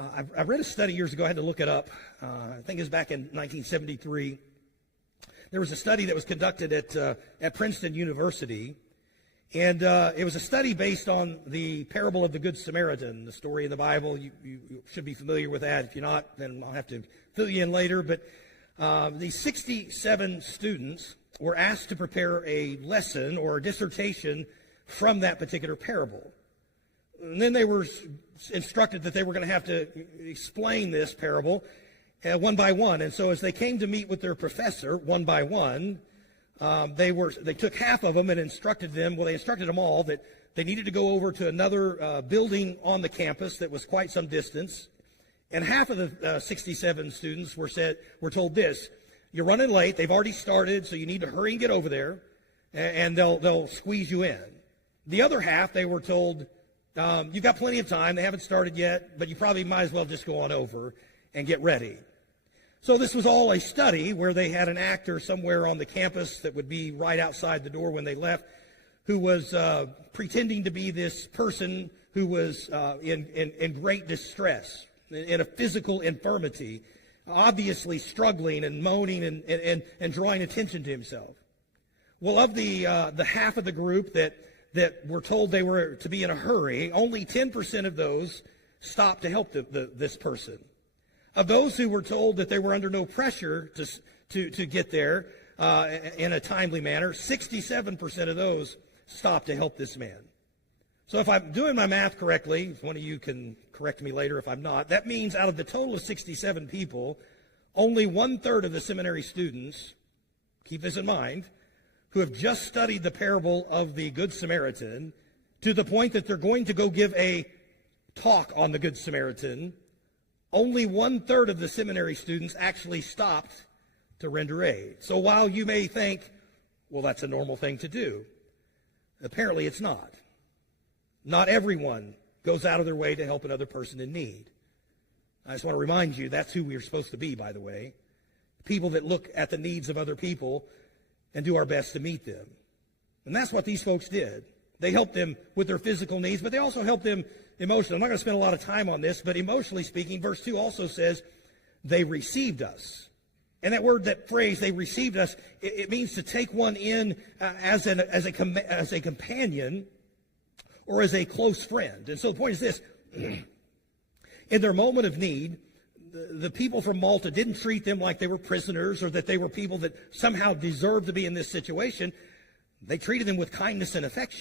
I read a study years ago. I had to look it up. I think it was back in 1973. There was a study that was conducted at Princeton University, and it was a study based on the parable of the Good Samaritan, the story in the Bible. You should be familiar with that. If you're not, then I'll have to fill you in later. But these 67 students were asked to prepare a lesson or a dissertation from that particular parable. And then they were instructed that they were going to have to explain this parable one by one. And so as they came to meet with their professor one by one, they took half of them and instructed them, well, they instructed them all that they needed to go over to another building on the campus that was quite some distance. And half of the 67 students were told this: you're running late, they've already started, so you need to hurry and get over there, and they'll squeeze you in. The other half, they were told, you've got plenty of time, they haven't started yet, but you probably might as well just go on over and get ready. So this was all a study where they had an actor somewhere on the campus that would be right outside the door when they left, who was pretending to be this person who was in great distress, in a physical infirmity, obviously struggling and moaning and drawing attention to himself. Well, of the half of the group that were told they were to be in a hurry, only 10% of those stopped to help this person. Of those who were told that they were under no pressure to get there in a timely manner, 67% of those stopped to help this man. So if I'm doing my math correctly, one of you can correct me later if I'm not, that means out of the total of 67 people, only 1/3 of the seminary students, keep this in mind, who have just studied the parable of the Good Samaritan to the point that they're going to go give a talk on the Good Samaritan, only 1/3 of the seminary students actually stopped to render aid. So while you may think, well, that's a normal thing to do, apparently it's not. Not everyone goes out of their way to help another person in need. I just want to remind you, that's who we're supposed to be, by the way. People that look at the needs of other people and do our best to meet them. And that's what these folks did. They helped them with their physical needs, but they also helped them emotionally. I'm not going to spend a lot of time on this, but emotionally speaking, verse 2 also says, they received us. And that phrase, they received us, it means to take one in as a companion or as a close friend. And so the point is this: in their moment of need, the people from Malta didn't treat them like they were prisoners or that they were people that somehow deserved to be in this situation. They treated them with kindness and affection.